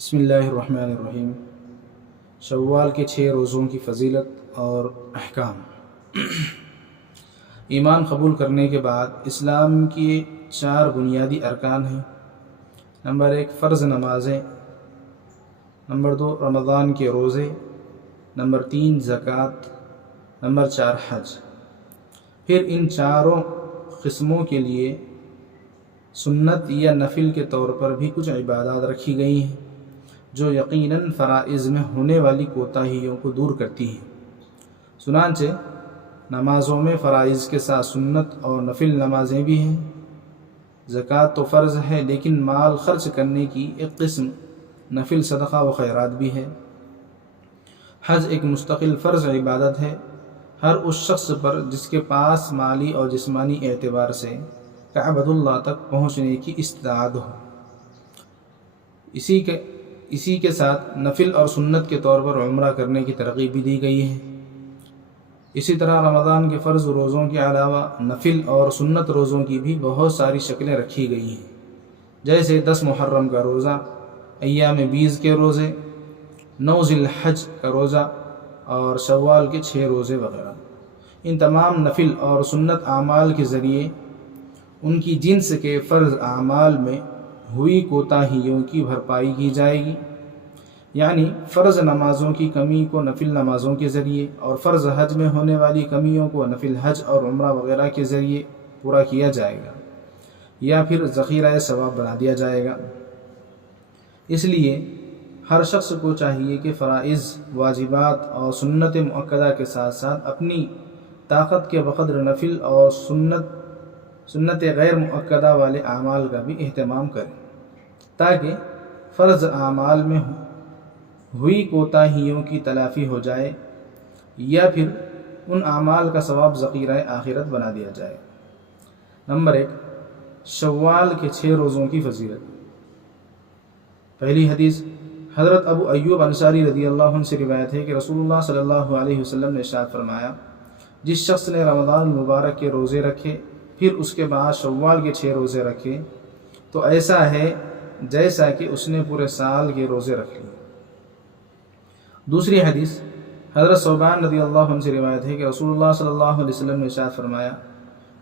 بسم اللہ الرحمن الرحیم۔ شوال کے 6 روزوں کی فضیلت اور احکام۔ ایمان قبول کرنے کے بعد اسلام کی 4 بنیادی ارکان ہیں۔ نمبر 1 فرض نمازیں، نمبر 2 رمضان کے روزے، نمبر 3 زکوٰۃ، نمبر 4 حج۔ پھر ان چاروں قسموں کے لیے سنت یا نفل کے طور پر بھی کچھ عبادات رکھی گئی ہیں جو یقیناً فرائض میں ہونے والی کوتاہیوں کو دور کرتی ہیں۔ چنانچہ نمازوں میں فرائض کے ساتھ سنت اور نفل نمازیں بھی ہیں۔ زکوٰۃ تو فرض ہے لیکن مال خرچ کرنے کی ایک قسم نفل صدقہ و خیرات بھی ہے۔ حج ایک مستقل فرض عبادت ہے ہر اس شخص پر جس کے پاس مالی اور جسمانی اعتبار سے کعبۃ اللہ تک پہنچنے کی استطاعت ہو۔ اسی کے ساتھ نفل اور سنت کے طور پر عمرہ کرنے کی ترغیب بھی دی گئی ہے۔ اسی طرح رمضان کے فرض روزوں کے علاوہ نفل اور سنت روزوں کی بھی بہت ساری شکلیں رکھی گئی ہیں، جیسے 10 محرم کا روزہ، ایام بیض کے روزے، 9 ذی الحج کا روزہ اور شوال کے 6 روزے وغیرہ۔ ان تمام نفل اور سنت اعمال کے ذریعے ان کی جنس کے فرض اعمال میں ہوئی کوتاہیوں کی بھرپائی کی جائے گی، یعنی فرض نمازوں کی کمی کو نفل نمازوں کے ذریعے اور فرض حج میں ہونے والی کمیوں کو نفل حج اور عمرہ وغیرہ کے ذریعے پورا کیا جائے گا یا پھر ذخیرہ ثواب بنا دیا جائے گا۔ اس لیے ہر شخص کو چاہیے کہ فرائض، واجبات اور سنت مؤکدہ کے ساتھ ساتھ اپنی طاقت کے بقدر نفل اور سنت غیر مؤکدہ والے اعمال کا بھی اہتمام کریں، تاکہ فرض اعمال میں ہوئی کوتاہیوں کی تلافی ہو جائے یا پھر ان اعمال کا ثواب ذخیرہ آخرت بنا دیا جائے۔ نمبر 1 شوال کے 6 روزوں کی فضیلت۔ پہلی حدیث حضرت ابو ایوب انصاری رضی اللہ عنہ سے روایت ہے کہ رسول اللہ صلی اللہ علیہ وسلم نے ارشاد فرمایا، جس شخص نے رمضان المبارک کے روزے رکھے پھر اس کے بعد شوال کے 6 روزے رکھے تو ایسا ہے جیسا کہ اس نے پورے سال کے روزے رکھ لیے۔ دوسری حدیث حضرت ثوبان رضی اللہ عنہ سے روایت ہے کہ رسول اللہ صلی اللہ علیہ وسلم نے ارشاد فرمایا،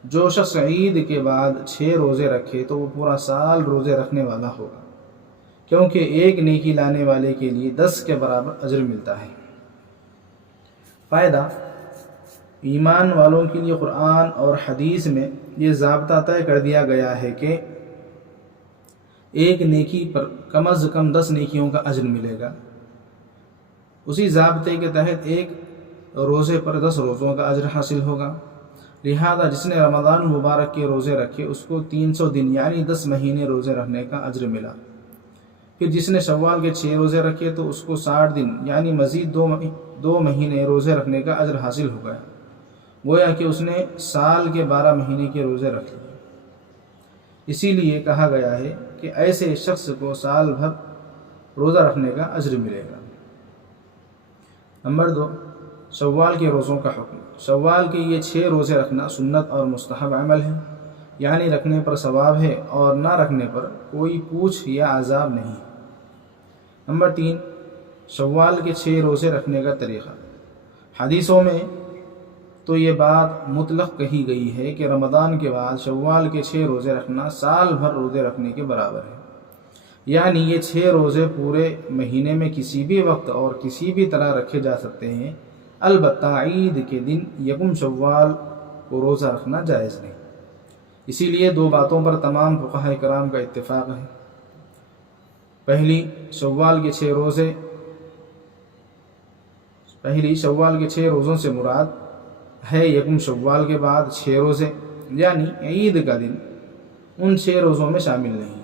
جو شخص عید کے بعد 6 روزے رکھے تو وہ پورا سال روزے رکھنے والا ہوگا، کیونکہ ایک نیکی لانے والے کے لیے 10 کے برابر اجر ملتا ہے۔ فائدہ: ایمان والوں کے لیے قرآن اور حدیث میں یہ ضابطہ طے کر دیا گیا ہے کہ ایک نیکی پر کم از کم 10 نیکیوں کا اجر ملے گا۔ اسی ضابطے کے تحت ایک روزے پر 10 روزوں کا اجر حاصل ہوگا۔ لہذا جس نے رمضان المبارک کے روزے رکھے اس کو 300 دن یعنی 10 مہینے روزے رکھنے کا اجر ملا۔ پھر جس نے شوال کے 6 روزے رکھے تو اس کو 60 دن یعنی مزید 2 مہینے روزے رکھنے کا اجر حاصل ہو گیا، گویا کہ اس نے سال کے 12 مہینے کے روزے رکھ لیے۔ اسی لیے کہا گیا ہے کہ ایسے شخص کو سال بھر روزہ رکھنے کا اجر ملے گا۔ نمبر 2 شوال کے روزوں کا حکم۔ شوال کے یہ 6 روزے رکھنا سنت اور مستحب عمل ہے، یعنی رکھنے پر ثواب ہے اور نہ رکھنے پر کوئی پوچھ یا عذاب نہیں۔ نمبر 3 شوال کے 6 روزے رکھنے کا طریقہ۔ حدیثوں میں تو یہ بات مطلق کہی گئی ہے کہ رمضان کے بعد شوال کے 6 روزے رکھنا سال بھر روزے رکھنے کے برابر ہے، یعنی یہ 6 روزے پورے مہینے میں کسی بھی وقت اور کسی بھی طرح رکھے جا سکتے ہیں، البتہ عید کے دن یکم شوال کو روزہ رکھنا جائز نہیں۔ اسی لیے 2 باتوں پر تمام فقہاء کرام کا اتفاق ہے۔ پہلی شوال کے 6 روزوں سے مراد ہے یکم شوال کے بعد 6 روزے، یعنی عید کا دن ان 6 روزوں میں شامل نہیں۔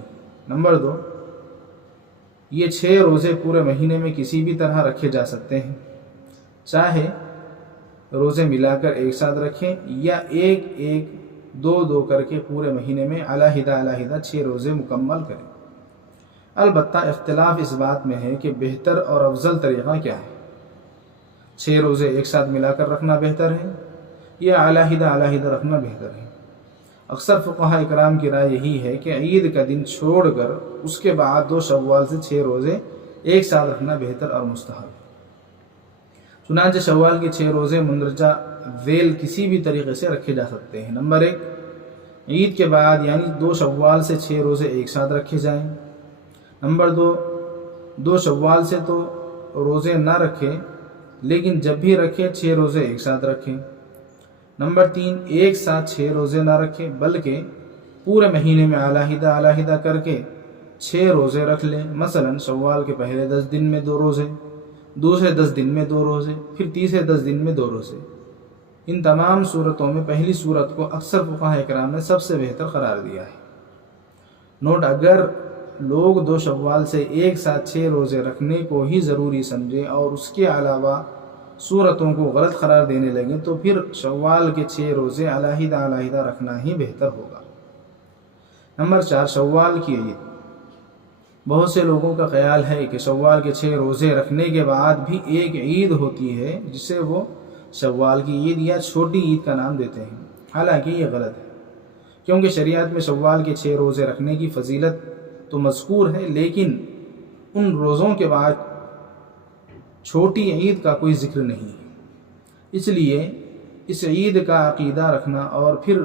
نمبر 2 یہ 6 روزے پورے مہینے میں کسی بھی طرح رکھے جا سکتے ہیں، چاہے روزے ملا کر ایک ساتھ رکھیں یا ایک 2 کر کے پورے مہینے میں علیحدہ 6 روزے مکمل کریں۔ البتہ اختلاف اس بات میں ہے کہ بہتر اور افضل طریقہ کیا ہے، 6 روزے ایک ساتھ ملا کر رکھنا بہتر ہے یا علیحدہ رکھنا بہتر ہے۔ اکثر فقہاء کرام کی رائے یہی ہے کہ عید کا دن چھوڑ کر اس کے بعد 2 شوال سے 6 روزے ایک ساتھ رکھنا بہتر اور مستحب۔ چنانچہ شوال کے 6 روزے مندرجہ ذیل کسی بھی طریقے سے رکھے جا سکتے ہیں۔ نمبر 1، عید کے بعد یعنی 2 شوال سے 6 روزے ایک ساتھ رکھے جائیں۔ نمبر 2 شوال سے تو روزے نہ رکھیں، لیکن جب بھی رکھیں 6 روزے ایک ساتھ رکھیں۔ نمبر 3، ایک ساتھ 6 روزے نہ رکھیں بلکہ پورے مہینے میں علیحدہ علیحدہ کر کے 6 روزے رکھ لیں۔ مثلا شوال کے پہلے 10 دن میں 2 روزے، دوسرے 10 دن میں 2 روزے، پھر تیسرے 10 دن میں 2 روزے۔ ان تمام صورتوں میں پہلی صورت کو اکثر فقہاء کرام نے سب سے بہتر قرار دیا ہے۔ نوٹ: اگر لوگ 2 شوال سے ایک ساتھ 6 روزے رکھنے کو ہی ضروری سمجھیں اور اس کے علاوہ صورتوں کو غلط قرار دینے لگیں تو پھر شوال کے 6 روزے علیحدہ علیحدہ رکھنا ہی بہتر ہوگا۔ نمبر 4، شوال کی عید۔ بہت سے لوگوں کا خیال ہے کہ شوال کے 6 روزے رکھنے کے بعد بھی ایک عید ہوتی ہے جسے وہ شوال کی عید یا چھوٹی عید کا نام دیتے ہیں، حالانکہ یہ غلط ہے، کیونکہ شریعت میں شوال کے 6 روزے رکھنے کی فضیلت تو مذکور ہے، لیکن ان روزوں کے بعد چھوٹی عید کا کوئی ذکر نہیں ہے۔ اس لیے اس عید کا عقیدہ رکھنا اور پھر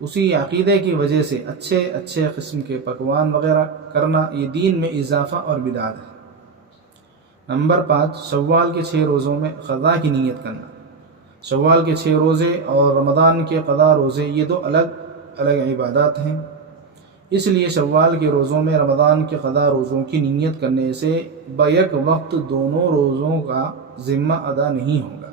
اسی عقیدے کی وجہ سے اچھے قسم کے پکوان وغیرہ کرنا یہ دین میں اضافہ اور بدعت ہے۔ نمبر 5، شوال کے 6 روزوں میں قضا کی نیت کرنا۔ شوال کے 6 روزے اور رمضان کے قضا روزے یہ 2 الگ الگ عبادات ہیں، اس لیے شوال کے روزوں میں رمضان کے قضا روزوں کی نیت کرنے سے بیک وقت دونوں روزوں کا ذمہ ادا نہیں ہوگا۔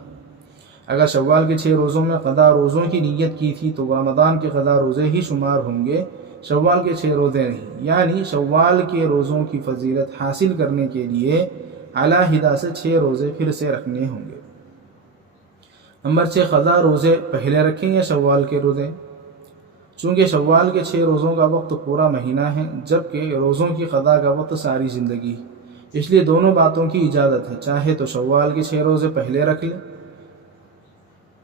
اگر شوال کے 6 روزوں میں قضا روزوں کی نیت کی تھی تو رمضان کے قضا روزے ہی شمار ہوں گے، شوال کے 6 روزے نہیں۔ یعنی شوال کے روزوں کی فضیلت حاصل کرنے کے لیے علیحدہ سے 6 روزے پھر سے رکھنے ہوں گے۔ نمبر 6، قضا روزے پہلے رکھیں یا شوال کے روزے؟ چونکہ شوال کے 6 روزوں کا وقت پورا مہینہ ہے جبکہ روزوں کی قضا کا وقت ساری زندگی، اس لیے دونوں باتوں کی اجازت ہے، چاہے تو شوال کے 6 روزے پہلے رکھ لیں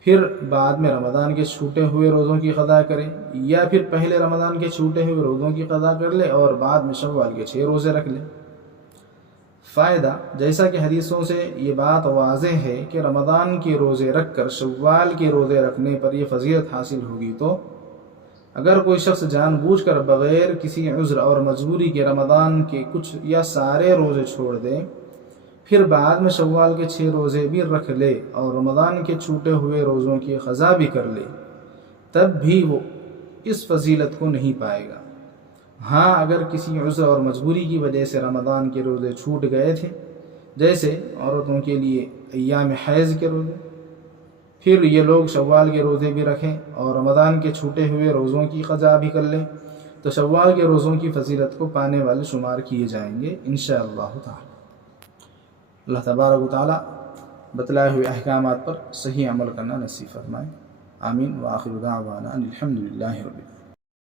پھر بعد میں رمضان کے چھوٹے ہوئے روزوں کی قضا کرے، یا پھر پہلے رمضان کے چھوٹے ہوئے روزوں کی قضا کر لے اور بعد میں شوال کے 6 روزے رکھ لے۔ فائدہ: جیسا کہ حدیثوں سے یہ بات واضح ہے کہ رمضان کے روزے رکھ کر شوال کے روزے رکھنے پر یہ فضیلت حاصل ہوگی، تو اگر کوئی شخص جان بوجھ کر بغیر کسی عذر اور مجبوری کے رمضان کے کچھ یا سارے روزے چھوڑ دے پھر بعد میں شوال کے 6 روزے بھی رکھ لے اور رمضان کے چھوٹے ہوئے روزوں کی قضا بھی کر لے تب بھی وہ اس فضیلت کو نہیں پائے گا۔ ہاں، اگر کسی عذر اور مجبوری کی وجہ سے رمضان کے روزے چھوٹ گئے تھے، جیسے عورتوں کے لیے ایام حیض کے روزے، پھر یہ لوگ شوال کے روزے بھی رکھیں اور رمضان کے چھوٹے ہوئے روزوں کی قضا بھی کر لیں تو شوال کے روزوں کی فضیلت کو پانے والے شمار کیے جائیں گے انشاءاللہ تعالی۔ اللہ تبارک و تعالی بتلائے ہوئے احکامات پر صحیح عمل کرنا نصیب فرمائے۔ آمین۔ وآخر دعوانا ان الحمد للہ رب العالمین۔